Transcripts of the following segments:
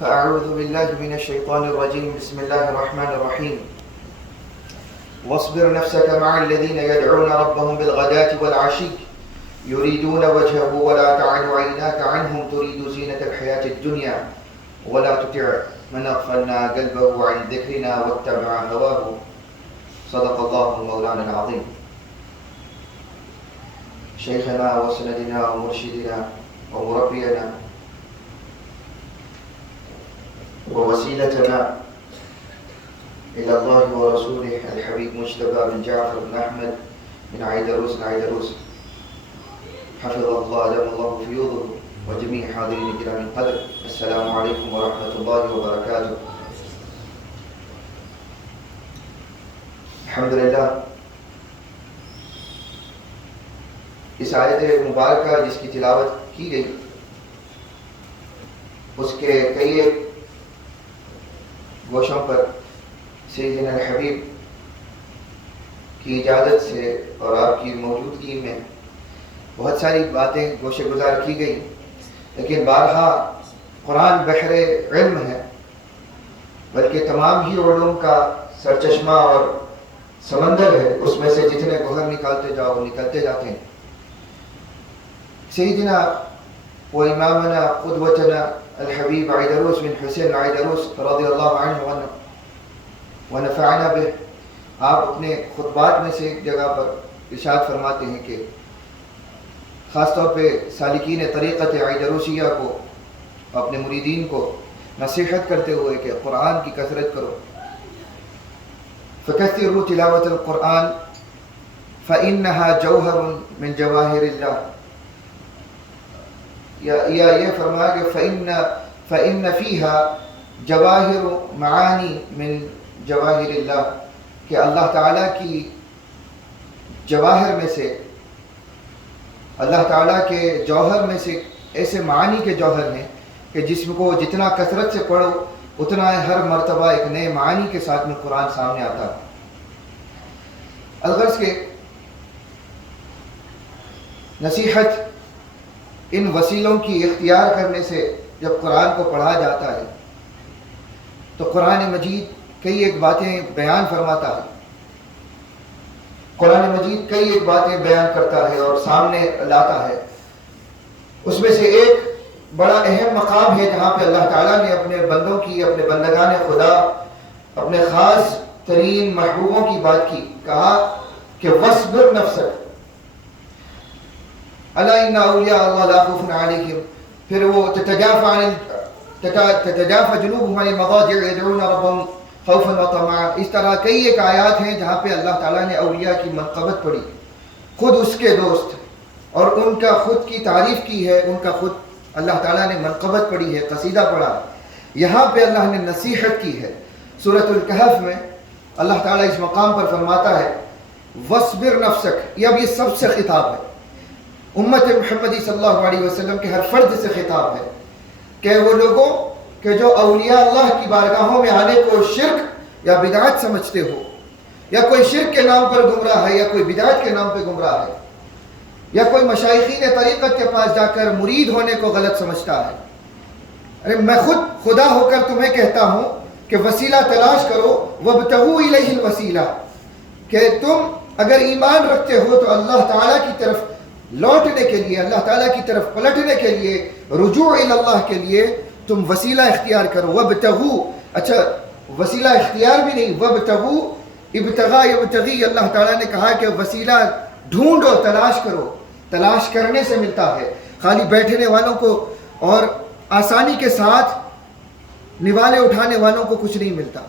فأعوذ بالله من الشيطان الرجيم. بسم الله الرحمن الرحيم. واصبر نفسك مع الذين يدعون ربهم بالغداة والعشي يريدون وجهه ولا تعد عيناك عنهم تريد زينة الحياة الدنيا ولا تطع من أغفلنا قلبه عن ذكرنا واتبع هواه. صدق الله مولانا العظيم. شيخنا وسندنا ومرشدنا ومربينا ووسيلتنا إلى الله ورسوله الحبيب مجتبى بن جعفر بن أحمد بن عيدروس العيدروس حفظ الله أدام الله فيوضه وجميع حاضرين الكرام القدر. السلام عليكم ورحمة الله وبركاته. الحمدللہ اس آیت مبارکہ جس کی تلاوت کی گئی اس کے کئی ایک گوشوں پر سیدنا الحبیب کی اجازت سے اور آپ کی موجودگی میں بہت ساری باتیں گوشے گزار کی گئی، لیکن بارہا قرآن بحر علم ہے، بلکہ تمام ہی علوم کا سرچشمہ اور سمندر ہے، اس میں سے جتنے گوہر نکالتے جاؤ نکلتے جاتے ہیں. سیدنا و امامنا قدوتنا الحبیب عیدروس بن حسین عیدروس رضی اللہ عنہ ونفعنا به، آپ اپنے خطبات میں سے ایک جگہ پر ارشاد فرماتے ہیں کہ خاص طور پہ سالکین طریقت عیدروسیہ کو، اپنے مریدین کو نصیحت کرتے ہوئے کہ قرآن کی کثرت کرو. فکثروا تلاوت القرآن فإنها جوہر من جواہر اللہ، یا یہ فرمایا کہ فإن فیہا جواہر معانی من جواہر اللہ، کہ اللہ تعالیٰ کی جواہر میں سے، اللہ تعالیٰ کے جوہر میں سے ایسے معانی کے جوہر ہیں کہ جس کو جتنا کثرت سے پڑھو اتنا ہر مرتبہ ایک نئے معانی کے ساتھ میں قرآن سامنے آتا ہے. الغرض کہ نصیحت ان وسیلوں کی اختیار کرنے سے جب قرآن کو پڑھا جاتا ہے تو قرآن مجید کئی ایک باتیں بیان فرماتا ہے، قرآن مجید کئی ایک باتیں بیان کرتا ہے اور سامنے لاتا ہے. اس میں سے ایک بڑا اہم مقام ہے جہاں پہ اللہ تعالیٰ نے اپنے بندوں کی، اپنے بندگان خدا، اپنے خاص ترین محبوبوں کی بات کی، کہا کہ وَاصْبِرْ نَفْسَكَ أَلَا إِنَّ أَوْلِيَاءَ اللَّهِ لَا خَوْفٌ عَلَيْهِمْ. پھر وہ تتجافى جنوبهم عن المضاجع يدعون ربهم خوفا وطمعا. اس طرح کئی ایک آیات ہیں جہاں پہ اللہ تعالیٰ نے اولیاء کی منقبت پڑھی، خود اس کے دوست اور ان کا خود کی تعریف کی ہے، ان کا خود اللہ تعالیٰ نے منقبت پڑھی ہے، قصیدہ پڑھا. یہاں پہ اللہ نے نصیحت کی ہے. سورۃ الکہف میں اللہ تعالیٰ اس مقام پر فرماتا ہے وَاصْبِرْ نَفْسَكَ. یہ اب یہ سب سے خطاب ہے، امت محمدی صلی اللہ علیہ وسلم کے ہر فرد سے خطاب ہے کہ وہ لوگوں کہ جو اولیاء اللہ کی بارگاہوں میں آنے کو شرک یا بدعت سمجھتے ہو، یا کوئی شرک کے نام پر گمراہ ہے، یا کوئی بدعت کے نام پہ گمراہ ہے، یا کوئی مشائخین طریقت کے پاس جا کر مرید ہونے کو غلط سمجھتا ہے. ارے میں خود خدا ہو کر تمہیں کہتا ہوں کہ وسیلہ تلاش کرو، وابتغوا الیہ الوسیلہ، کہ تم اگر ایمان رکھتے ہو تو اللہ تعالیٰ کی طرف لوٹنے کے لیے، اللہ تعالیٰ کی طرف پلٹنے کے لیے، رجوع الی اللہ کے لیے تم وسیلہ اختیار کرو. وابتغوا، اچھا وسیلہ اختیار بھی نہیں، وابتغوا، ابتغاء یبتغی، اللہ تعالیٰ نے کہا کہ وسیلہ ڈھونڈو، تلاش کرو. تلاش کرنے سے ملتا ہے، خالی بیٹھنے والوں کو اور آسانی کے ساتھ نوالے اٹھانے والوں کو کچھ نہیں ملتا.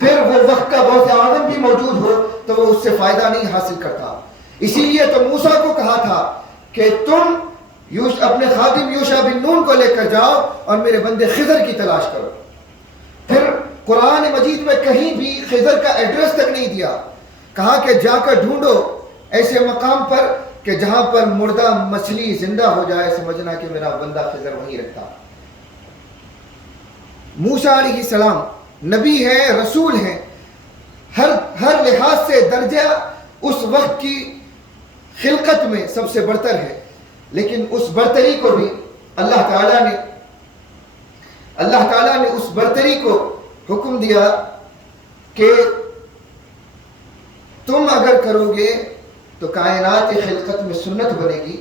پھر وہ وقت کا غوث اعظم بھی موجود ہو تو وہ اس سے فائدہ نہیں حاصل کرتا. اسی لیے تو موسیٰ کو کہا تھا کہ تم اپنے خادم یوشع بن نون کو لے کر جاؤ اور میرے بندے خضر کی تلاش کرو. پھر قرآن مجید میں کہیں بھی خضر کا ایڈریس تک نہیں دیا، کہا کہ جا کر ڈھونڈو ایسے مقام پر کہ جہاں پر مردہ مچھلی زندہ ہو جائے، سمجھنا کہ میرا بندہ خضر وہیں رہتا. موسیٰ علیہ السلام نبی ہیں، رسول ہیں، ہر لحاظ سے درجہ اس وقت کی خلقت میں سب سے برتر ہے، لیکن اس برتری کو بھی اللہ تعالیٰ نے اللہ تعالیٰ نے اس برتری کو حکم دیا کہ تم اگر کرو گے تو کائنات خلقت میں سنت بنے گی،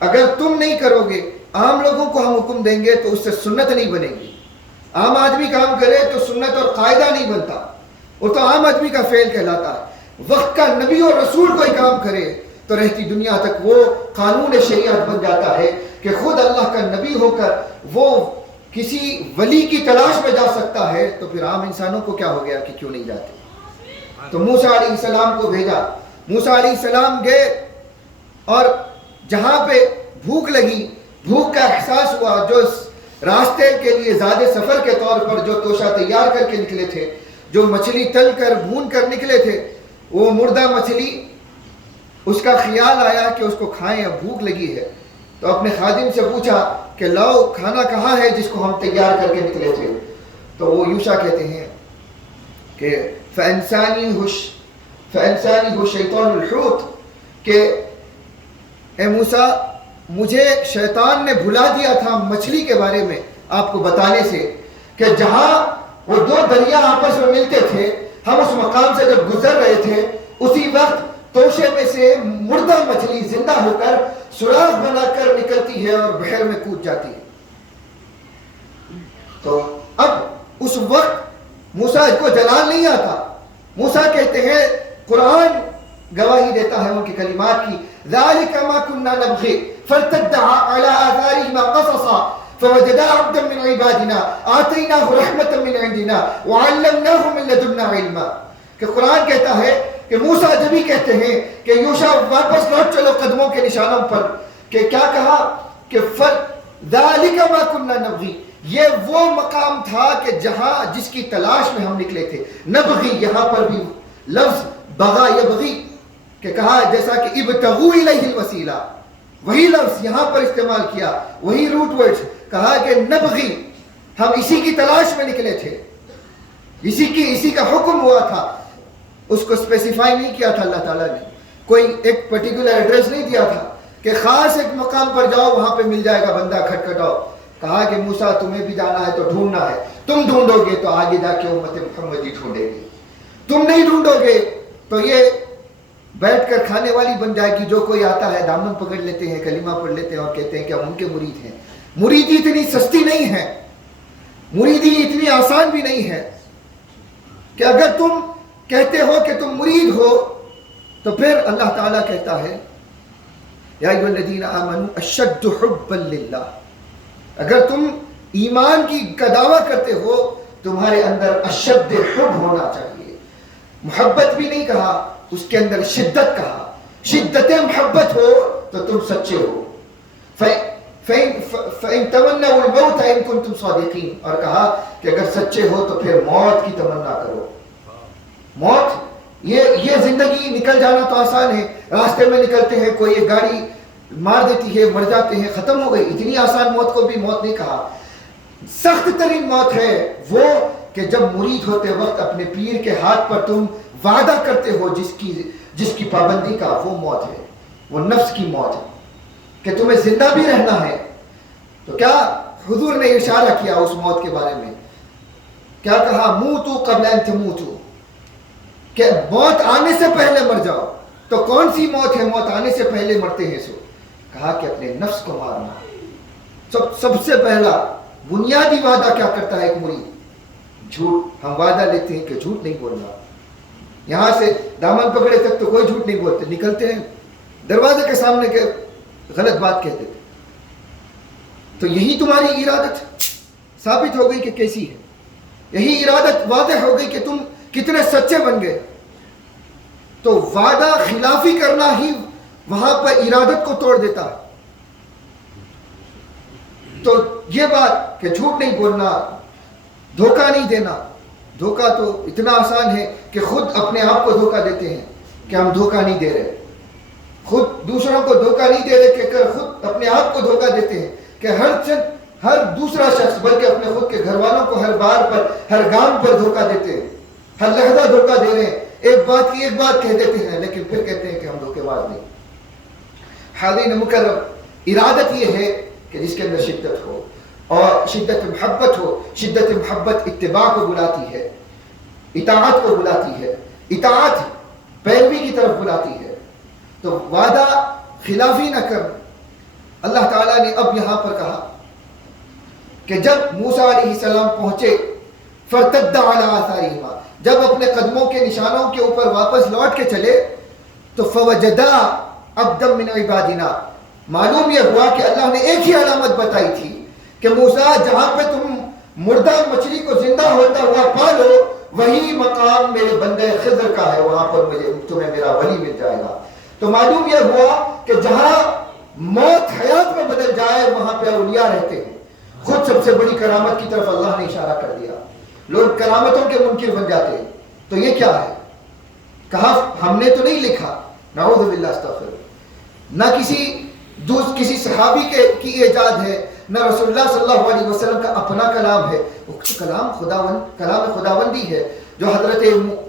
اگر تم نہیں کرو گے، عام لوگوں کو ہم حکم دیں گے تو اس سے سنت نہیں بنے گی. عام آدمی کام کرے تو سنت اور قاعدہ نہیں بنتا، وہ تو عام آدمی کا فعل کہلاتا ہے. وقت کا نبی اور رسول کوئی کام کرے تو رہتی دنیا تک وہ قانون شریعت بن جاتا ہے کہ خود اللہ کا نبی ہو کر وہ کسی ولی کی تلاش میں جا سکتا ہے، تو پھر عام انسانوں کو کیا ہو گیا کہ کیوں نہیں جاتے. تو موسیٰ علیہ السلام کو بھیجا. موسیٰ علیہ السلام گئے اور جہاں پہ بھوک لگی، بھوک کا احساس ہوا، جو راستے کے لیے زیادہ سفر کے طور پر جو توشہ تیار کر کے نکلے تھے، جو مچھلی تل کر بھون کر نکلے تھے، وہ مردہ مچھلی، اس کا خیال آیا کہ اس کو کھائیں، اب بھوک لگی ہے. تو اپنے خادم سے پوچھا کہ لاؤ کھانا کہاں ہے جس کو ہم تیار کر کے نکلے تھے. تو وہ یوشع کہتے ہیں کہ فَأَنْسَانِهُ شَيْطَانُ الْحُوتِ کہ اے موسیٰ مجھے شیطان نے بھلا دیا تھا مچھلی کے بارے میں آپ کو بتانے سے، کہ جہاں وہ دو دریا آپس میں ملتے تھے، ہم اس مقام سے جب گزر رہے تھے اسی وقت توشے میں سے مردہ مچھلی زندہ ہو کر سوراخ بنا کر نکلتی ہے اور بحر میں کود جاتی ہے. تو اب اس وقت موسیٰ کو جلال نہیں آتا. موسیٰ کہتے ہیں، قرآن گواہی دیتا ہے ان کی کلمات کی، ذَلِكَ مَا كُنَّا نَبْغِي فَارْتَدَّ عَلَىٰ آثَارِهِمَا قَصَصًا فَوَجَدَا عَبْدًا مِّنْ عِبَادِنَا آتَيْنَاهُ رَحْمَةً مِّنْ عِندِنَا وَعَلَّمْنَاهُ مِن لَّدُنَّا عِلْمًا. کہ قرآن کہتا ہے کہ موسیٰ جب ہی کہتے ہیں کہ یوشع واپس لوٹ چلو قدموں کے نشانوں پر، کہ کیا کہا کہ ذَلِكَ مَا كُنَّا نَبْغِي، یہ وہ مقام تھا کہ جہاں جس کی تلاش میں ہم نکلے تھے. نبغی یہاں پر بھی لفظ بغا یبغی کہ کہا جیسا کہ ابتغوا الیہ الوسیلہ، وہی لفظ یہاں پر استعمال کیا، وہی روٹ ورڈز کہا کہ نبغی، ہم اسی کی تلاش میں نکلے تھے، اسی کا حکم ہوا تھا. اس کو اسپیسیفائی نہیں کیا تھا اللہ تعالیٰ نے، کوئی ایک پرٹیکولر ایڈریس نہیں دیا تھا کہ خاص ایک مقام پر جاؤ وہاں پہ مل جائے گا بندہ کھٹکھٹاؤ. کہا کہ موسیٰ تمہیں بھی جانا ہے تو ڈھونڈنا ہے، تم ڈھونڈو گے تو آگے جا کے امت محمدی ڈھونڈے گی، تم نہیں ڈھونڈو گے تو یہ بیٹھ کر کھانے والی بن جائے گی. جو کوئی آتا ہے دامن پکڑ لیتے ہیں، کلمہ پڑھ لیتے ہیں اور کہتے ہیں کہ ہم ان کے مرید ہیں. مریدی اتنی سستی نہیں ہے، مریدی اتنی آسان بھی نہیں ہے کہ اگر تم کہتے ہو کہ تم مرید ہو تو پھر اللہ تعالیٰ کہتا ہے یا ایھا الذین آمنوا اشد حبا للہ، اگر تم ایمان کا دعویٰ کرتے ہو تمہارے اندر اشد حب ہونا چاہیے. محبت بھی نہیں کہا، اس کے اندر شدت کہا. شدت محبت ہو تو تم سچے ہو. فَإِن تَمَنَّوُا الْمَوْتَ إِن كُنتُمْ صَادِقِينَ، اور کہا کہ اگر سچے ہو تو پھر موت کی تمنا کرو. موت، یہ زندگی نکل جانا تو آسان ہے، راستے میں نکلتے ہیں، کوئی ایک گاڑی مار دیتی ہے، مر جاتے ہیں، ختم ہو گئی. اتنی آسان موت کو بھی موت نہیں کہا. سخت ترین موت ہے وہ کہ جب مرید ہوتے وقت اپنے پیر کے ہاتھ پر تم وعدہ کرتے ہو جس کی پابندی کا، وہ موت ہے، وہ نفس کی موت ہے کہ تمہیں زندہ بھی رہنا ہے. تو کیا حضور نے اشارہ کیا اس موت کے بارے میں، کیا کہا؟ موتوا قبل ان تموتوا، کہ موت آنے سے پہلے مر جاؤ. تو کون سی موت ہے موت آنے سے پہلے مرتے ہیں سو؟ کہا کہ اپنے نفس کو مارنا. سب سے پہلا بنیادی وعدہ کیا کرتا ہے ایک مرید؟ جھوٹ. ہم وعدہ لیتے ہیں کہ جھوٹ نہیں بولنا، یہاں سے دامن پکڑے تک تو کوئی جھوٹ نہیں بولتے، نکلتے ہیں دروازے کے سامنے کے غلط بات کہتے تھے. تو یہی تمہاری ارادت ثابت ہو گئی کہ کیسی ہے، یہی ارادت واضح ہو گئی کہ تم کتنے سچے بن گئے. تو وعدہ خلافی کرنا ہی وہاں پر ارادت کو توڑ دیتا ہے. تو یہ بات کہ جھوٹ نہیں بولنا، دھوکہ نہیں دینا. دھوکہ تو اتنا آسان ہے کہ خود اپنے آپ کو دھوکہ دیتے ہیں کہ ہم دھوکہ نہیں دے رہے، خود دوسروں کو دھوکہ نہیں دے رہے، کہ کر خود اپنے آپ کو دھوکہ دیتے ہیں کہ ہر دوسرا شخص بلکہ اپنے خود کے گھر والوں کو ہر بار پر، ہر گام پر دھوکہ دیتے ہیں، ہر لحظہ دھوکہ دے رہے ہیں. ایک بات کی ایک بات کہہ دیتے ہیں لیکن پھر کہتے ہیں کہ ہم دھوکے باز نہیں. حاضرین مکرم، ارادت یہ ہے کہ جس کے اندر شدت ہو اور شدت محبت ہو. شدت محبت اتباع کو بلاتی ہے, اطاعت کو بلاتی ہے, اطاعت پیروی کی طرف بلاتی ہے. تو وعدہ خلافی نہ کر. اللہ تعالیٰ نے اب یہاں پر کہا کہ جب موسیٰ علیہ السلام پہنچے, فارتد علی آثارہما, جب اپنے قدموں کے نشانوں کے اوپر واپس لوٹ کے چلے تو فوجدا عبدا من عبادنا, معلوم یہ ہوا کہ اللہ نے ایک ہی علامت بتائی تھی کہ موسیٰ جہاں پہ تم مردہ مچھلی کو زندہ ہوتا ہوا پالو وہی مقام میرے بندے خضر کا ہے, وہاں پر تمہیں میرا ولی مل جائے گا. تو معلوم یہ ہوا کہ جہاں موت حیات میں بدل جائے وہاں پہ اولیاء رہتے ہیں. خود سب سے بڑی کرامت کی طرف اللہ نے اشارہ کر دیا. لوگ کرامتوں کے منکر بن جاتے ہیں. تو یہ کیا ہے؟ کہا ہم نے تو نہیں لکھا, نعوذ باللہ استغفر, نہ کسی صحابی کی ایجاد ہے, نہ رسول اللہ صلی اللہ علیہ وسلم کا اپنا کلام ہے. وہ کلام خداوندی ہے جو حضرت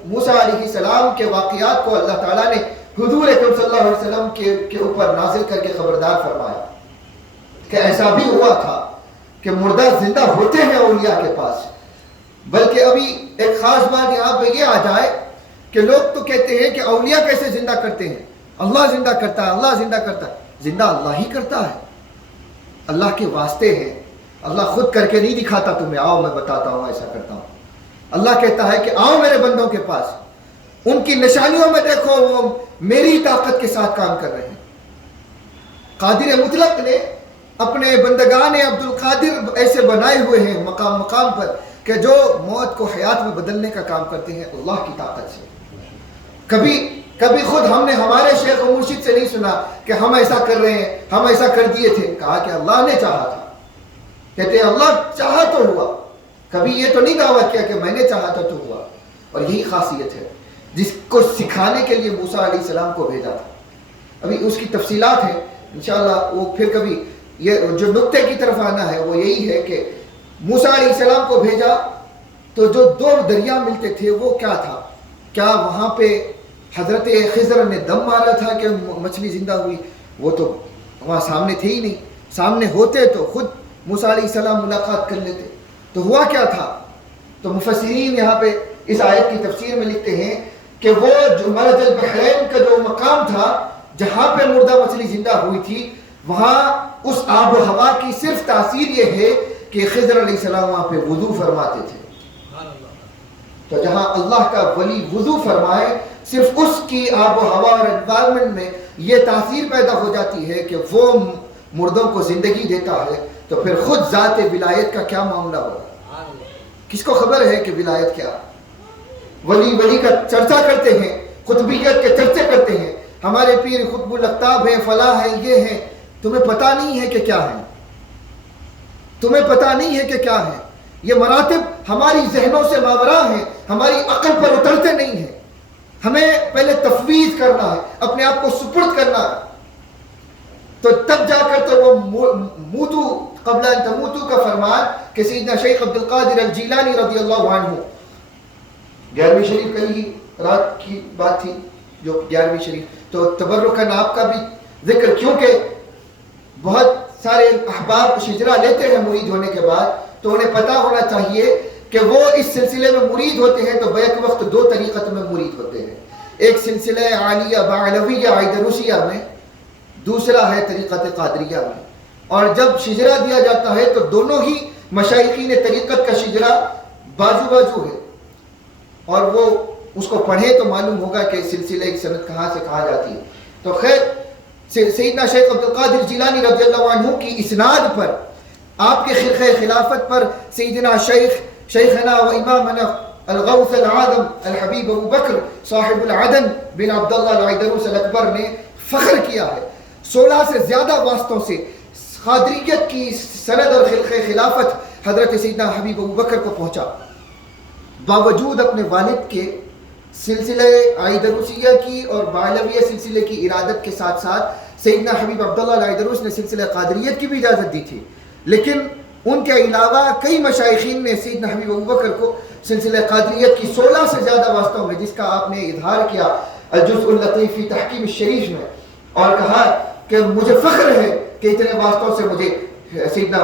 موسیٰ علیہ السلام کے واقعات کو اللہ تعالیٰ نے حضور اکرم صلی اللہ علیہ وسلم کے اوپر نازل کر کے خبردار فرمایا کہ ایسا بھی ہوا تھا کہ مردہ زندہ ہوتے ہیں اولیاء کے پاس. بلکہ ابھی ایک خاص بات یہاں پہ یہ آ جائے کہ لوگ تو کہتے ہیں کہ اولیاء کیسے زندہ کرتے ہیں, اللہ زندہ کرتا ہے, اللہ زندہ کرتا ہے. زندہ اللہ ہی کرتا ہے, اللہ کے واسطے ہیں. اللہ خود کر کے نہیں دکھاتا تمہیں, آؤ میں بتاتا ہوں ایسا کرتا ہوں. اللہ کہتا ہے کہ آؤ میرے بندوں کے پاس, ان کی نشانیوں میں دیکھو وہ میری طاقت کے ساتھ کام کر رہے ہیں. قادر مطلق نے اپنے بندگان عبد القادر ایسے بنائے ہوئے ہیں مقام مقام پر کہ جو موت کو حیات میں بدلنے کا کام کرتے ہیں اللہ کی طاقت سے. کبھی خود ہم نے ہمارے شیخ و مرشد سے نہیں سنا کہ ہم ایسا کر رہے ہیں, ہم ایسا کر دیے تھے. کہا کہ اللہ نے چاہا تھا. کہتے ہیں اللہ چاہا تو ہوا. کبھی یہ تو نہیں دعویٰ کیا کہ میں نے چاہا تھا تو ہوا. اور یہی خاصیت ہے جس کو سکھانے کے لیے موسیٰ علیہ السلام کو بھیجا تھا. ابھی اس کی تفصیلات ہیں انشاءاللہ, وہ پھر کبھی. یہ جو نقطے کی طرف آنا ہے وہ یہی ہے کہ موسیٰ علیہ السلام کو بھیجا تو جو دو دریا ملتے تھے وہ کیا تھا؟ کیا وہاں پہ حضرت خضر نے دم مارا تھا کہ مچھلی زندہ ہوئی؟ وہ تو وہاں سامنے تھے ہی نہیں. سامنے ہوتے تو خود موسیٰ علیہ السلام ملاقات کر لیتے. تو ہوا کیا تھا؟ تو مفسرین یہاں پہ اس آیت کی تفسیر میں لکھتے ہیں کہ وہ جو مرج البحرین کا جو مقام تھا جہاں پہ مردہ مچھلی زندہ ہوئی تھی, وہاں اس آب و ہوا کی صرف تاثیر یہ ہے کہ خضر علیہ السلام وہاں پہ وضو فرماتے تھے. تو جہاں اللہ کا ولی وضو فرمائے, صرف اس کی آب و ہوا اور انوائرمنٹ میں یہ تاثیر پیدا ہو جاتی ہے کہ وہ مردوں کو زندگی دیتا ہے. تو پھر خود ذات ولایت کا کیا معاملہ ہوگا؟ کس کو خبر ہے کہ ولایت کیا؟ ولی کا چرچا کرتے ہیں, قطبیت کے چرچے کرتے ہیں, ہمارے پیر قطب الاقطاب ہیں, فلاں ہیں, یہ ہیں. تمہیں پتہ نہیں ہے کہ کیا ہے, تمہیں پتہ نہیں ہے کہ کیا ہے. یہ مراتب ہماری ذہنوں سے ماورا ہیں, ہماری عقل پر اترتے نہیں ہیں. ہمیں پہلے تفویض کرنا ہے, اپنے آپ کو سپرد کرنا ہے, تو تب جا کر تو وہ موتو قبل ان تموتو کا فرمان کہ سیدنا شیخ عبد القادر الجیلانی رضی اللہ عنہ, 11ویں شریف کا ہی رات کی بات تھی جو 11ویں شریف, تو تبرکاً آپ کا بھی ذکر, کیونکہ بہت سارے احباب شجرہ لیتے ہیں مرید ہونے کے بعد, تو انہیں پتہ ہونا چاہیے کہ وہ اس سلسلے میں مرید ہوتے ہیں تو بیک وقت دو طریقت میں مرید ہوتے ہیں. ایک سلسلہ عالیہ بعلویہ عیدروسیہ میں, دوسرا ہے طریقت قادریہ میں. اور جب شجرہ دیا جاتا ہے تو دونوں ہی مشائخین طریقت کا شجرہ بازو بازو ہے, اور وہ اس کو پڑھیں تو معلوم ہوگا کہ سلسلے کی سند کہاں سے کہاں جاتی ہے. تو خیر, سیدنا شیخ عبد القادر جیلانی رضی اللہ عنہ کی اسناد پر, آپ کے خرقہ خلافت پر سیدنا شیخنا و امامنا الغوث العظم الحبیب ابو بکر صاحب العدن بن عبداللہ العیدروس الاکبر نے فخر کیا ہے. 16 سے زیادہ واسطوں سے قادریت کی سند اور خرقہ خلافت حضرت سیدنا حبیب ابو بکر کو پہنچا. باوجود اپنے والد کے سلسلہ عیدروسیہ کی اور بعلویہ سلسلے کی ارادت کے ساتھ ساتھ سیدنا حبیب عبداللہ العیدروس نے سلسلہ قادریت کی بھی اجازت دی تھی, لیکن ان کے علاوہ کئی مشائخین نے سیدنا حبیب ابو بکر کو سلسلہ قادریت کی 16 سے زیادہ واسطوں میں, جس کا آپ نے اظہار کیا الجزء اللطیف فی تحکیم الشریف میں, اور کہا کہ مجھے فخر ہے کہ اتنے واسطوں سے مجھے سیدنا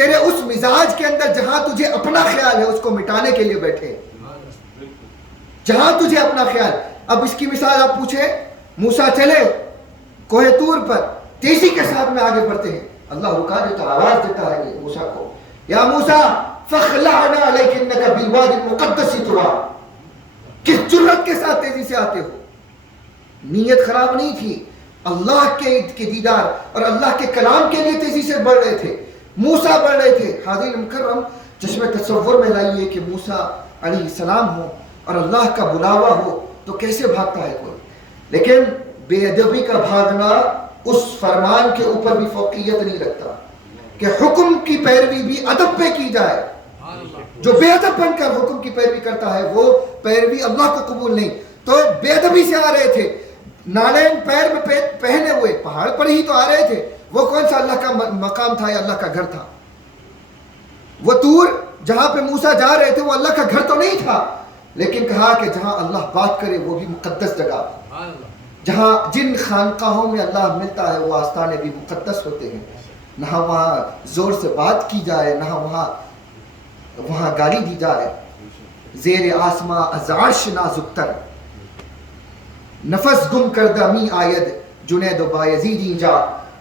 تیرے اس مزاج کے اندر جہاں تجھے اپنا خیال ہے اس کو مٹانے کے لیے بیٹھے. جہاں تجھے اپنا خیال. اب اس کی مثال آپ پوچھیں, موسیٰ چلے کوہ طور پر, تیزی کے ساتھ میں آگے بڑھتے ہیں, اللہ رکا دیتا, آواز دیتا ہے موسیٰ کو, یا موسیٰ فخلعنا علیک انک بالوادی المقدس طویٰ. کس جرأت کے ساتھ تیزی سے آتے ہو؟ نیت خراب نہیں تھی, اللہ کے دیدار اور اللہ کے کلام کے لیے تیزی سے بڑھ رہے تھے. موسیٰ بڑھ رہے تھے. حاضرین مکرم, چشم تصور میں لائیے کہ موسیٰ علیہ السلام ہو اور اللہ کا بلاوا ہو تو کیسے بھاگتا ہے کوئی. لیکن بے ادبی کا بھاگنا اس فرمان کے اوپر بھی فوقیت نہیں رکھتا کہ حکم کی پیروی بھی ادب پہ کی جائے. جو بے ادب بن کر حکم کی پیروی کرتا ہے وہ پیروی اللہ کو قبول نہیں. تو بے ادبی سے آ رہے تھے, نالین پیر میں پہنے ہوئے, پہاڑ پر ہی تو آ رہے تھے. وہ کون سا اللہ کا مقام تھا یا اللہ کا گھر تھا؟ وہ طور جہاں پہ موسیٰ جا رہے تھے وہ اللہ کا گھر تو نہیں تھا, لیکن کہا کہ جہاں اللہ بات کرے وہ بھی مقدس جگہ. جہاں جن خانقاہوں میں اللہ ملتا ہے وہ آستانے بھی مقدس ہوتے ہیں. نہ وہاں زور سے بات کی جائے, نہ وہاں گالی دی جائے. زیر آسماں از عرش نازک تر, نفس گم کردہ می آید جنید و بایزیدی جا.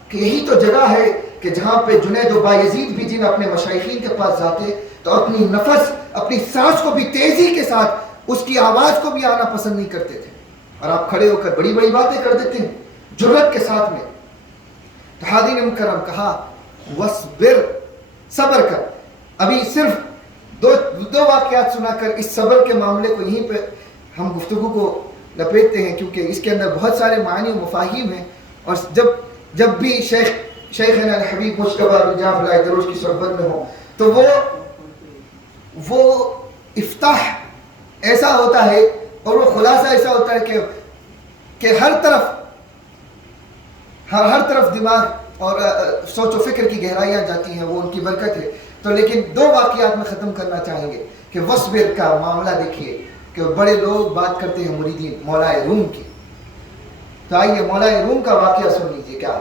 کہ یہی تو جگہ ہے کہ جہاں پہ جنید و بایزید بھی جن اپنے مشائخین کے پاس جاتے تو اپنی نفس, اپنی سانس کو بھی تیزی کے ساتھ, اس کی آواز کو بھی آنا پسند نہیں کرتے تھے. اور آپ کھڑے ہو کر بڑی بڑی باتیں کر دیتے ہیں جرأت کے ساتھ میں. تو حاضرین مکرم کہا وَاصْبِرْ, صبر کر. ابھی صرف دو واقعات سنا کر اس صبر کے معاملے کو یہیں پہ ہم گفتگو کو لپیٹتے ہیں, کیونکہ اس کے اندر بہت سارے معنی و مفاہیم ہیں. اور جب بھی شیخنا الحبیب مجتبیٰ بن جعفر العلی دروش کی صحبت میں ہو تو وہ افتاح ایسا ہوتا ہے اور وہ خلاصہ ایسا ہوتا ہے کہ ہر طرف دماغ اور سوچ و فکر کی گہرائیاں جاتی ہیں, وہ ان کی برکت ہے. تو لیکن دو واقعات میں ختم کرنا چاہیں گے کہ وصبر کا معاملہ دیکھیے کہ بڑے لوگ بات کرتے ہیں مریدین مولا روم کی. تو آئیے مولا روم کا واقعہ سن لیجیے. کیا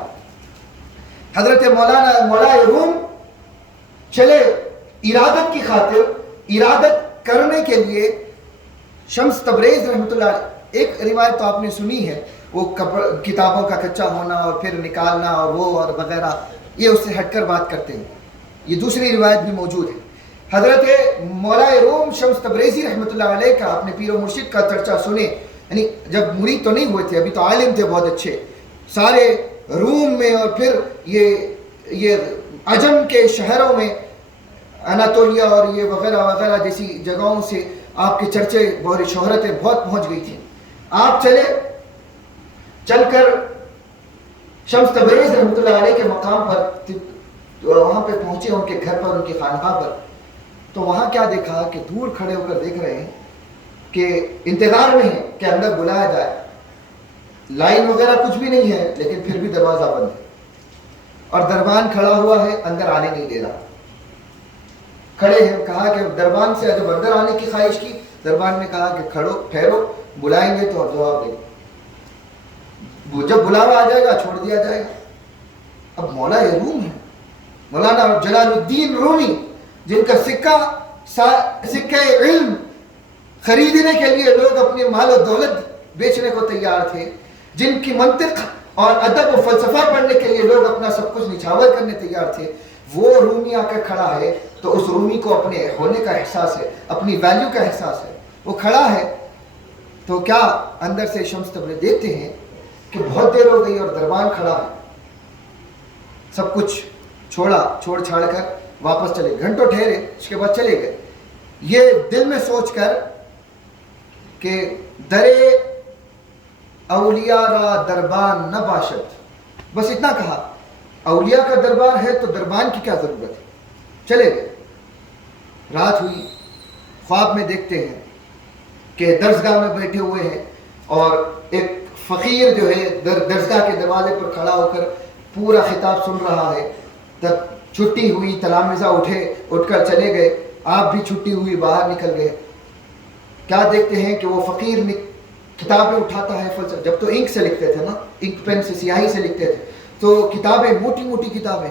حضرت مولا روم چلے ارادت کی خاطر, ارادت کرنے کے لیے شمس تبریز رحمۃ اللہ علیہ. ایک روایت تو آپ نے سنی ہے, وہ کتابوں کا کچا ہونا اور پھر نکالنا اور وہ اور وغیرہ, یہ اس سے ہٹ کر بات کرتے ہیں. یہ دوسری روایت بھی موجود ہے. حضرت مولا روم شمس تبریزی رحمۃ اللہ علیہ کا اپنے پیر و مرشد کا چرچا سنے. یعنی جب مرید تو نہیں ہوئے تھے, ابھی تو عالم تھے بہت اچھے, سارے روم میں اور پھر یہ عجم کے شہروں میں, اناتولیا اور یہ وغیرہ وغیرہ جیسی جگہوں سے آپ کے چرچے بہت شہرتیں بہت پہنچ گئی تھیں. آپ چل کر شمس تبریز رحمۃ اللہ علیہ کے مقام پر وہاں پہ پہنچے, ان کے گھر پر, ان کی خانقاہ پر. تو وہاں کیا دیکھا کہ دور کھڑے ہو کر دیکھ رہے ہیں کہ انتظار میں ہے کہ اندر بلایا جائے. لائن وغیرہ کچھ بھی نہیں ہے, لیکن پھر بھی دروازہ بند ہے اور دربان کھڑا ہوا ہے, اندر آنے نہیں دے رہا. کھڑے ہیں, کہا کہ دربان سے جب اندر آنے کی خواہش کی, دربان نے کہا کہ کھڑو, ٹھہرو, بلائیں گے تو جواب دیں. جب بلاوا آ جائے گا چھوڑ دیا جائے گا. اب مولا روم ہے, مولانا جلال الدین رومی, جن کا سکہ علم خریدنے کے لیے لوگ اپنے مال و دولت بیچنے کو تیار تھے, جن کی منطق اور ادب و فلسفہ پڑھنے کے لیے لوگ اپنا سب کچھ نچھاور کرنے تیار تھے, وہ رومی آ کر کھڑا ہے تو اس رومی کو اپنے ہونے کا احساس ہے, اپنی ویلیو کا احساس ہے. وہ کھڑا ہے تو کیا اندر سے شمس تبریز دیکھتے ہیں کہ بہت دیر ہو گئی اور دربان کھڑا ہے. سب کچھ چھوڑ چھاڑ کر واپس چلے, گھنٹوں ٹھہرے, اس کے بعد چلے گئے. یہ دل میں سوچ کر کہ درے اولیاء را دربان نہ باشد, بس اتنا کہا, اولیاء کا دربار ہے تو دربان کی کیا ضرورت ہے. چلے گئے. رات ہوئی, خواب میں دیکھتے ہیں کہ درسگاہ میں بیٹھے ہوئے ہیں اور ایک فقیر جو ہے درسگاہ کے دروازے پر کھڑا ہو کر پورا خطاب سن رہا ہے. تب چھٹی ہوئی, تلامذہ اٹھ کر چلے گئے, آپ بھی چھٹی ہوئی, باہر نکل گئے. کیا دیکھتے ہیں کہ وہ فقیر کتابیں اٹھاتا ہے فلسفہ. جب تو انک سے لکھتے تھے نا, انک پین سے, سیاہی سے لکھتے تھے, تو کتابیں موٹی موٹی کتابیں,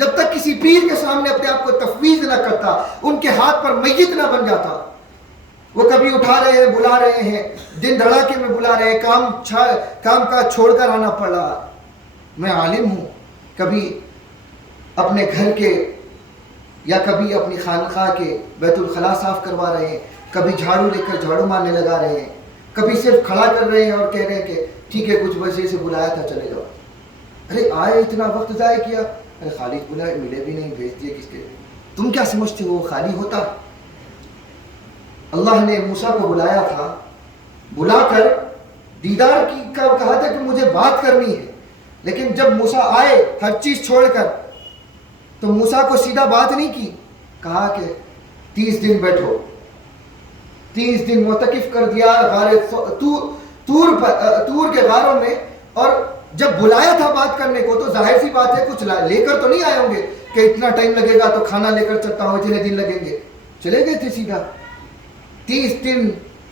جب تک کسی پیر کے سامنے اپنے آپ کو تفویض نہ کرتا، ان کے ہاتھ پر میت نہ بن جاتا. وہ کبھی اٹھا رہے ہیں، بلا رہے ہیں، دن دھڑاکے میں بلا رہے ہیں، کام کا چھوڑ کر آنا پڑ رہا. میں عالم ہوں، کبھی اپنے گھر کے یا کبھی اپنی خانقاہ کے بیت الخلاء صاف کروا رہے ہیں، کبھی جھاڑو لے کر جھاڑو مارنے لگا رہے ہیں، کبھی صرف کھڑا کر رہے ہیں اور کہہ رہے ہیں کہ ٹھیک ہے کچھ وجہ سے بلایا تھا چلے جاؤ. ارے آئے اتنا وقت ضائع کیا، ارے خالد بلائے ملے بھی نہیں، بھیج دیے کس کے. تم کیا سمجھتے ہو وہ خالی ہوتا؟ اللہ نے موسیٰ کو بلایا تھا، بلا کر دیدار کی کہا تھا کہ مجھے بات کرنی ہے. لیکن جب موسیٰ آئے ہر چیز چھوڑ کر تو موسیٰ کو سیدھا بات نہیں کی، کہا کہ 30 دن بیٹھو. 30 دن معتکف کر دیا غار تور کے غاروں میں. اور جب بلایا تھا بات کرنے کو تو ظاہر سی بات ہے کچھ لے کر تو نہیں آئے ہوں گے کہ اتنا ٹائم لگے گا تو کھانا لے کر چلتا ہوں اتنے دن لگیں گے. چلے گئے تھے سیدھا. 30 دن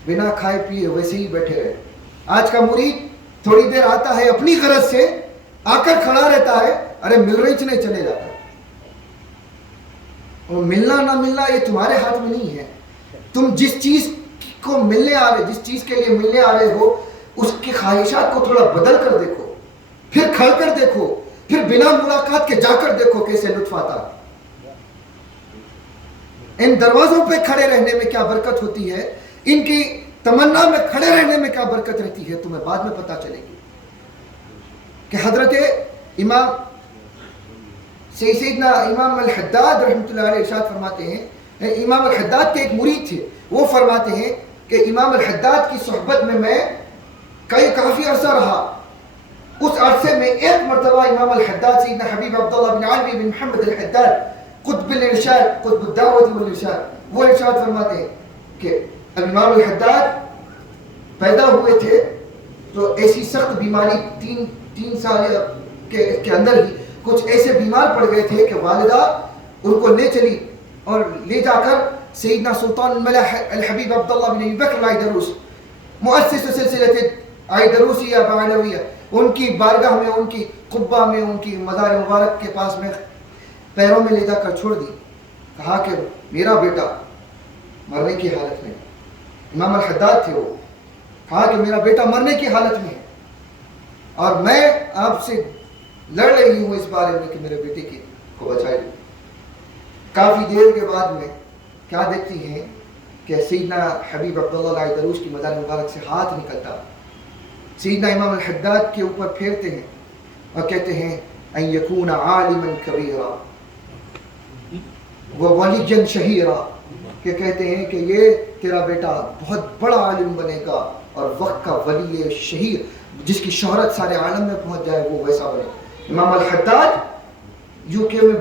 بنا کھائے پیے ویسے ہی بیٹھے رہے. آج کا مرید تھوڑی دیر آتا ہے اپنی غرض سے، آ کر کھڑا رہتا ہے، ارے مل رہی نہیں چلے جاتا. اور ملنا نہ ملنا یہ تمہارے ہاتھ میں نہیں ہے. تم جس چیز کو ملنے آ رہے، جس چیز کے لیے ملنے آ رہے ہو، اس کی خواہشات کو تھوڑا بدل کر دیکھو، پھر کھڑ کر دیکھو، پھر بنا ملاقات کے جا کر دیکھو کیسے لطف آتا. ان دروازوں پہ کھڑے رہنے میں کیا برکت ہوتی ہے، ان کی تمنا میں کھڑے رہنے میں کیا برکت رہتی ہے، تمہیں بعد میں پتا چلے گی. کہ حضرت امام سیدنا امام الحداد رحمۃ اللہ علیہ ارشاد فرماتے ہیں، امام الحداد کے ایک مرید تھے، وہ فرماتے ہیں کہ امام الحداد کی صحبت میں کافی عرصہ رہا. اس عرصے میں ایک مرتبہ امام الحداد سیدنا حبیب عبداللہ بن علوی بن محمد الحداد قطب الارشاد، قطب الدعوت والارشاد، وہ ارشاد فرماتے ہیں کہ امام الحداد پیدا ہوئے تھے تو ایسی سخت بیماری 3 سال کے اندر ہی کچھ ایسے بیمار پڑ گئے تھے کہ والدہ ان کو لے چلی اور لے جا کر سیدنا سلطان الملح الحبیب عبداللہ بن ابی بکر العیدروس، مؤسس سلسلۃ عیدروسیہ بعلویہ، ان کی بارگاہ میں، ان کی قبہ میں، ان کی مزار مبارک کے پاس میں پیروں میں لے جا کر چھوڑ دی. کہا کہ میرا بیٹا مرنے کی حالت میں، امام الحداد تھے وہ، کہا کہ میرا بیٹا مرنے کی حالت میں ہے اور میں آپ سے لڑ رہی ہوں اس بارے میں کہ میرے بیٹے کو بچائے. کافی دیر کے بعد میں کیا دیکھتی ہیں کہ سیدنا حبیب عبداللہ العیدروس کی مزار مبارک سے ہاتھ نکلتا، سیدنا امام الحداد کے اوپر پھیرتے ہیں اور کہتے ہیں ان یکون عالما کبیرا وولییا شہیرا، کہ کہتے ہیں کہ یہ تیرا بیٹا بہت بڑا عالم بنے گا اور وقت کا ولی شہیر جس کی شہرت سارے عالم میں پہنچ جائے وہ ویسا بنے. امام الحداد یو کے میں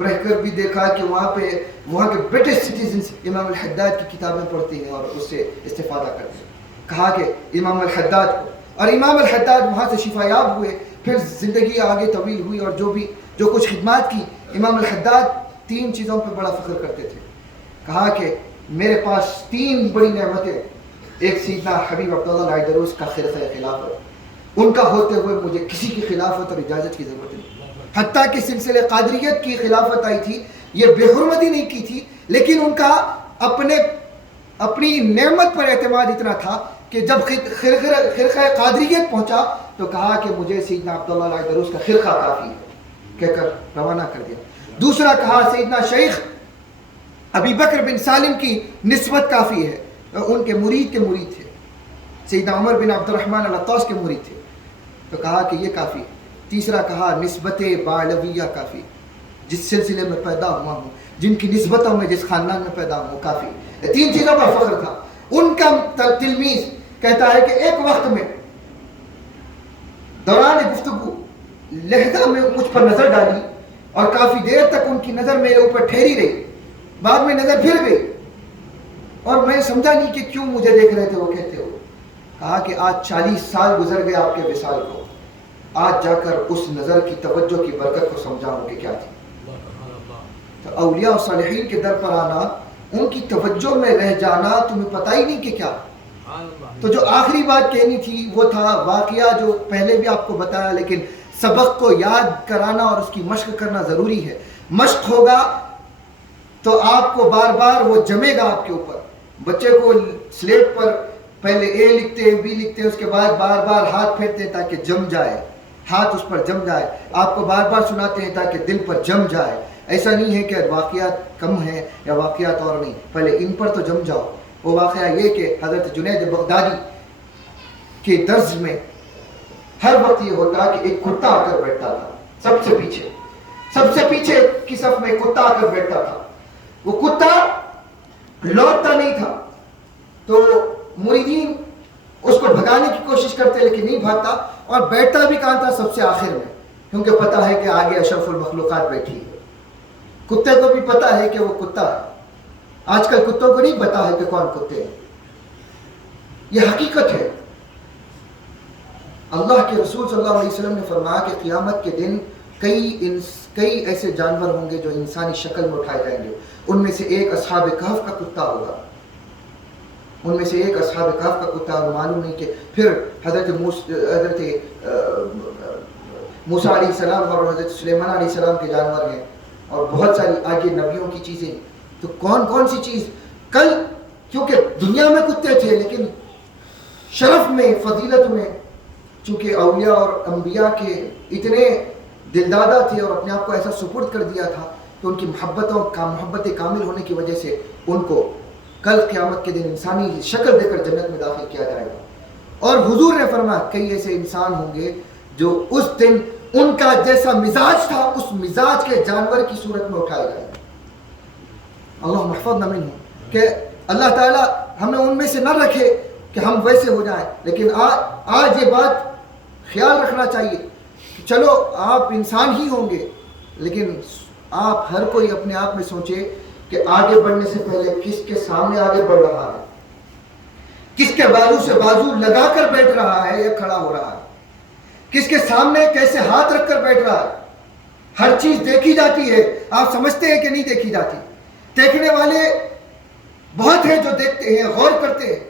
رہ کر بھی دیکھا کہ وہاں کے برٹش سٹیزنز امام الحداد کی کتابیں پڑھتے ہیں اور اس سے استفادہ کرتے ہیں. کہا کہ امام الحداد کو، اور امام الحداد وہاں سے شفا یاب ہوئے، پھر زندگی آگے طویل ہوئی اور جو کچھ خدمات کی. امام الحداد 3 چیزوں پہ بڑا فخر کرتے تھے. کہا کہ میرے پاس 3 بڑی نعمتیں، ایک سیدنا حبیب عبداللہ العیدروس کا خرقہ خلافت، ان کا ہوتے ہوئے مجھے کسی کی خلافت اور اجازت کی ضرورت نہیں. حتیٰ کہ سلسلے قادریت کی خلافت آئی تھی، یہ بے حرمتی نہیں کی تھی، لیکن ان کا اپنی نعمت پر اعتماد اتنا تھا کہ جب خرقہ قادریت پہنچا تو کہا کہ مجھے سیدنا عبداللہ العیدروس کا خرقہ کافی ہے، کہہ کر روانہ کر دیا. دوسرا کہا سیدنا شیخ ابی بکر بن سالم کی نسبت کافی ہے، ان کے مرید تھے، سیدنا عمر بن عبد الرحمن العطاس کے مرید تھے، تو کہا کہ یہ کافی. تیسرا کہا نسبت بعلویہ کافی، جس سلسلے میں پیدا ہوا ہوں، جن کی نسبتوں میں، جس خاندان میں پیدا ہوں کافی. 3 چیزوں پر فخر تھا. ان کا تلمیذ کہتا ہے کہ ایک وقت میں دوران گفتگو لہجہ میں مجھ پر نظر ڈالی اور کافی دیر تک ان کی نظر میرے اوپر ٹھہری رہی، بعد میں نظر پھر گئی اور میں سمجھا نہیں کہ کیوں مجھے دیکھ رہے تھے. وہ کہتے ہو، کہا کہ آج 40 سال گزر گئے آپ کے وصال کو، آج جا کر اس نظر کی توجہ کی برکت کو سمجھا ہوں کہ کیا تھی. تو اولیاء و صالحین کے در پر آنا، ان کی توجہ میں رہ جانا، تمہیں پتہ ہی نہیں کہ کیا. تو جو آخری بات کہنی تھی وہ تھا واقعہ جو پہلے بھی آپ کو بتایا، لیکن سبق کو یاد کرانا اور اس کی مشق کرنا ضروری ہے. مشق ہوگا تو آپ کو بار بار وہ جمے گا آپ کے اوپر. بچے کو سلیٹ پر پہلے اے لکھتے ہیں، بی لکھتے ہیں، اس کے بعد بار بار ہاتھ پھیرتے ہیں تاکہ جم جائے، ہاتھ اس پر جم جائے. آپ کو بار بار سناتے ہیں تاکہ دل پر جم جائے. ایسا نہیں ہے کہ واقعات کم ہیں یا واقعات اور نہیں، پہلے ان پر تو جم جاؤ. وہ واقعہ یہ کہ حضرت جنید بغدادی کے درس میں ہر وقت یہ ہوتا کہ ایک کتا آ کر بیٹھتا تھا سب سے پیچھے کی صف میں کتا آ کر بیٹھتا تھا. وہ کتا لوٹتا نہیں تھا تو مریدین اس کو بھگانے کی کوشش کرتے لیکن نہیں بھاگتا، اور بیٹھتا بھی کہاں تھا؟ سب سے آخر میں، کیونکہ پتا ہے کہ آگے اشرف المخلوقات بیٹھی ہے. کتے کو بھی پتا ہے کہ وہ کتا ہے. آج کل کتوں کو نہیں پتا ہے کہ کون کتے ہیں. یہ حقیقت ہے. اللہ کے رسول صلی اللہ علیہ وسلم نے فرمایا کہ قیامت کے دن کئی ایسے جانور ہوں گے جو انسانی شکل میں اٹھائے جائیں گے. ان میں سے ایک اصحاب کہف کا کتا ہوگا. اور معلوم نہیں کہ پھر حضرت موسیٰ علیہ السلام اور حضرت سلیمان علیہ السلام کے جانور ہیں، اور بہت ساری آگے نبیوں کی چیزیں. تو کون سی چیز کل، کیونکہ دنیا میں کتے تھے لیکن شرف میں، فضیلت میں، چونکہ اولیاء اور انبیاء کے اتنے دلدادہ تھے اور اپنے آپ کو ایسا سپرد کر دیا تھا کہ ان کی محبت کامل ہونے کی وجہ سے ان کو کل قیامت کے دن انسانی شکل دے کر جنت میں داخل کیا جائے گا. اور حضور نے فرمایا کئی ایسے انسان ہوں گے جو اس دن ان کا جیسا مزاج تھا اس مزاج کے جانور کی صورت میں اٹھائے جائے گا. اللہ محفظنا منہ، کہ اللہ تعالیٰ ہمیں ان میں سے نہ رکھے کہ ہم ویسے ہو جائیں. لیکن آج یہ بات خیال رکھنا چاہیے کہ چلو آپ انسان ہی ہوں گے، لیکن آپ ہر کوئی اپنے آپ میں سوچے کہ آگے بڑھنے سے پہلے کس کے سامنے آگے بڑھ رہا ہے، کس کے بازو سے بازو لگا کر بیٹھ رہا ہے یا کھڑا ہو رہا ہے، کس کے سامنے کیسے ہاتھ رکھ کر بیٹھ رہا ہے. ہر چیز دیکھی جاتی ہے. آپ سمجھتے ہیں کہ نہیں دیکھی جاتی؟ دیکھنے والے بہت ہیں جو دیکھتے ہیں، غور کرتے ہیں.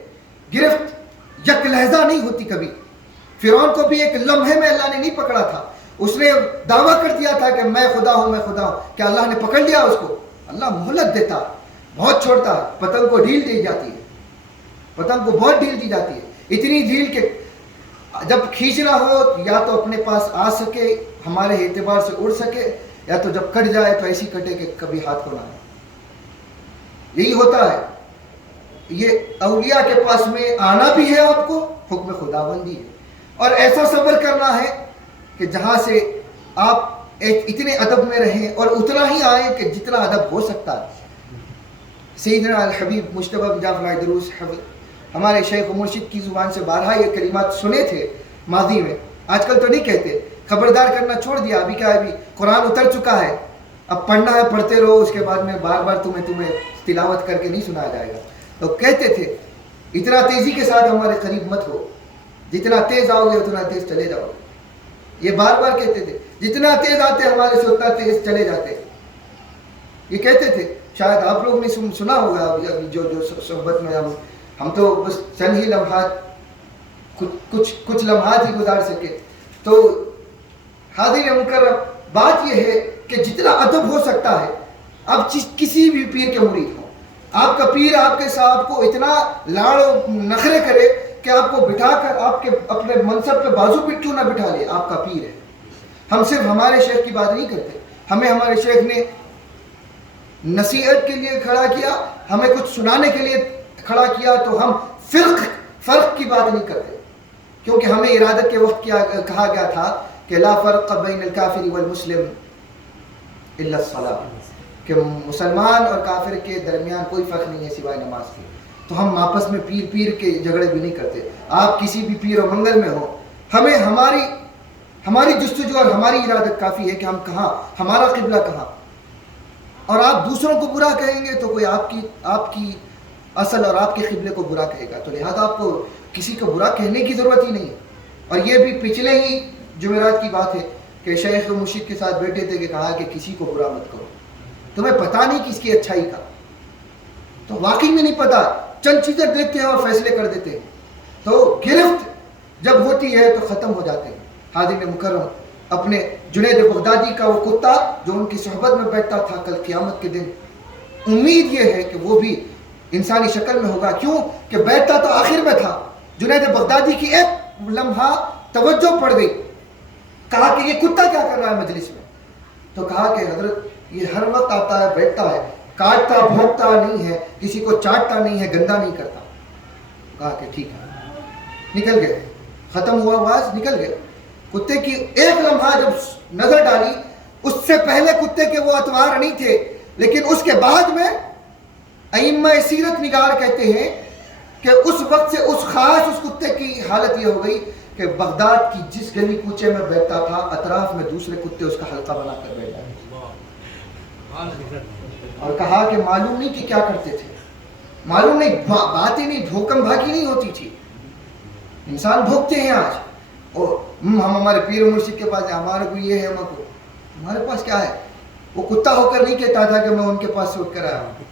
گرفت یک لہجہ نہیں ہوتی کبھی. فرعون کو بھی ایک لمحے میں اللہ نے نہیں پکڑا تھا. اس نے دعویٰ کر دیا تھا کہ میں خدا ہوں. کہ اللہ نے پکڑ لیا اس کو؟ اللہ مہلت دیتا، بہت چھوڑتا. پتنگ کو ڈھیل دی جاتی ہے، پتنگ کو بہت ڈھیل دی جاتی ہے. اتنی ڈھیل کہ جب کھینچنا ہو یا تو اپنے پاس آ سکے، ہمارے اعتبار سے اڑ سکے، یا تو جب کٹ جائے تو ایسی کٹے کہ کبھی ہاتھ کو نہ آئے. یہی ہوتا ہے. یہ اولیاء کے پاس میں آنا بھی ہے آپ کو، حکم خداوندی ہے. اور ایسا صبر کرنا ہے کہ جہاں سے آپ اتنے ادب میں رہیں اور اتنا ہی آئے کہ جتنا ادب ہو سکتا ہے. سیدنا الحبیب مجتبی بن جعفر عیدروس ہمارے شیخ و مرشد کی زبان سے بارہا یہ کلمات سنے تھے ماضی میں. آج کل تو نہیں کہتے، خبردار کرنا چھوڑ دیا. ابھی کیا، ابھی قرآن اتر چکا ہے، اب پڑھنا ہے پڑھتے رہو، اس کے بعد میں بار بار تمہیں تلاوت کر کے نہیں سنایا جائے گا. تو کہتے تھے اتنا تیزی کے ساتھ ہمارے قریب مت ہو، جتنا تیز آؤ گے اتنا تیز چلے جاؤ. یہ بار بار کہتے تھے. جتنا تیز آتے ہمارے سے اتنا تیز چلے جاتے. یہ کہتے تھے. شاید آپ لوگ نے سنا ہوگا ابھی جو صحبت میں ہم تو بس چند ہی لمحات، کچھ لمحات ہی گزار سکے. تو حاضرین مکرم، بات یہ ہے کہ جتنا ادب ہو سکتا ہے، آپ کسی بھی پیر کے مرید ہوں، آپ کا پیر آپ کے ساتھ کو اتنا لاڑ و نخرے کرے کہ آپ کو بٹھا کر آپ کے اپنے منصب پہ بازو پہ کیوں نہ بٹھا لے، آپ کا پیر ہے. ہم صرف ہمارے شیخ کی بات نہیں کرتے. ہمیں ہمارے شیخ نے نصیحت کے لیے کھڑا کیا، ہمیں کچھ سنانے کے لیے کھڑا کیا، تو ہم فرق کی بات نہیں کرتے. کیونکہ ہمیں ارادت کے وقت کیا کہا گیا تھا کہ لا فرق بین الکافر والمسلم الا الصلاۃ، کہ مسلمان اور کافر کے درمیان کوئی فرق نہیں ہے سوائے نماز کے. تو ہم آپس میں پیر کے جھگڑے بھی نہیں کرتے. آپ کسی بھی پیر و منگل میں ہو، ہمیں ہماری جستجو اور ہماری ارادت کافی ہے کہ ہم کہاں، ہمارا قبلہ کہاں. اور آپ دوسروں کو برا کہیں گے تو کوئی آپ کی اصل اور آپ کے قبلے کو برا کہے گا. تو لہذا آپ کو کسی کو برا کہنے کی ضرورت ہی نہیں ہے. اور یہ بھی پچھلے ہی جمعرات کی بات ہے کہ شیخ مرشد کے ساتھ بیٹھے تھے کہ کہا کہ کسی کو برا مت کرو. تمہیں پتہ نہیں کس کی اچھائی کا، تو واقعی میں نہیں پتہ، چند چیزیں دیکھتے ہیں اور فیصلے کر دیتے ہیں. تو گرفت جب ہوتی ہے تو ختم ہو جاتے ہیں. حاضرین مکرم، اپنے جنید بغدادی کا وہ کتا جو ان کی صحبت میں بیٹھتا تھا، کل قیامت کے دن امید یہ ہے کہ وہ بھی انسانی شکل میں ہوگا. کیوں کہ بیٹھتا تو آخر میں تھا. جنید بغدادی کی ایک لمحہ توجہ پڑ گئی، کہا کہ یہ کتا کیا کر رہا ہے مجلس میں؟ تو کہا کہ حضرت یہ ہر وقت آتا ہے، بیٹھتا ہے، کاٹتا بھونکتا نہیں ہے، کسی کو چاٹتا نہیں ہے، گندا نہیں کرتا. کہا کہ ٹھیک ہے. نکل گئے، ختم ہوا آواز، نکل گئے. کتے کی ایک لمحہ جب نظر ڈالی، اس سے پہلے کتے کے وہ اطوار نہیں تھے، لیکن اس کے بعد میں ائمہ سیرت نگار کہتے ہیں کہ اس وقت سے اس خاص اس کتے کی حالت یہ ہو گئی کہ بغداد کی جس گلی کوچے میں بیٹھتا تھا، اطراف میں دوسرے کتے اس کا حلقہ بنا کر بیٹھ جاتے. اور کہا کہ معلوم نہیں کہ کیا کرتے تھے، معلوم نہیں، بات ہی نہیں، بھوکم بھاگی نہیں ہوتی تھی. انسان بھوکتے ہیں آج، اور ہم ہمارے پیر و مرشد کے پاس ہمارے کو یہ ہے، ہمارے پاس کیا ہے؟ وہ کتا ہو کر نہیں کہتا تھا کہ میں ان کے پاس سے اٹھ کر آیا ہوں.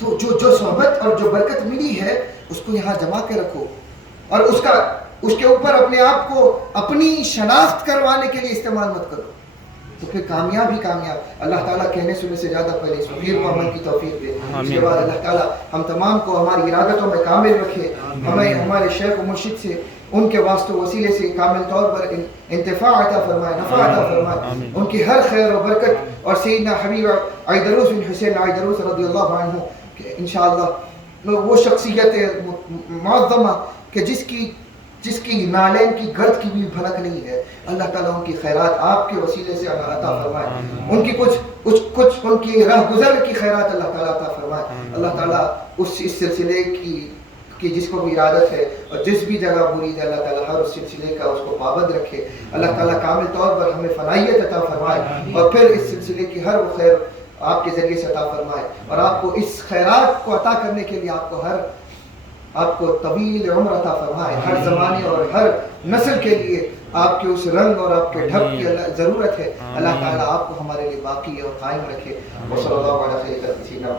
تو جو صحبت اور جو برکت ملی ہے اس کو یہاں جما کے رکھو، اور اس کے اوپر اپنے آپ کو اپنی شناخت کروانے کے لیے استعمال مت کرو، تو پھر کامیاب ہی کامیاب. اللہ تعالیٰ کہنے سننے سے زیادہ پہلے اس پھر کو عمل کی توفیق دے. اس کے بعد اللہ تعالیٰ ہم تمام کو ہماری ارادتوں میں کامل رکھے، ہمیں ہمارے شیخ و مرشد سے، ان کے واسطے وسیلے سے کامل طور پر انتفاع عطا فرمائے، نفع عطا فرمائے، ان کی ہر خیر و برکت. اور سیدنا حبیب عیدروس بن حسین عیدروس رضی اللہ عنہ کہ انشاءاللہ وہ شخصیت معظمہ کہ جس کی نالین کی گرد کی بھی بھنک نہیں ہے، اللہ تعالیٰ ان کی خیرات آپ کے وسیلے سے عطا فرمائے. ان کی کچھ ان کی راہ گزر کی خیرات اللہ تعالیٰ عطا فرمائے. اللہ تعالیٰ اس سلسلے کی جس کو بھی ارادت ہے اور جس بھی جگہ مرید ہے، اللہ تعالیٰ ہر اس سلسلے کا اس کو پابند رکھے. اللہ تعالیٰ کامل طور پر ہمیں فنائیت عطا فرمائے، اور پھر اس سلسلے کی ہر وہ خیر آپ کے ذریعے سے عطا فرمائے، اور آپ کو اس خیرات کو عطا کرنے کے لیے آپ کو طویل عمر عطا فرمائے. ہر زمانے اور ہر نسل کے لیے آپ کے اس رنگ اور آپ کے ڈھب کی ضرورت ہے. اللہ تعالیٰ آپ کو ہمارے لیے باقی اور قائم رکھے. وصلی اللہ علیہ وسلم.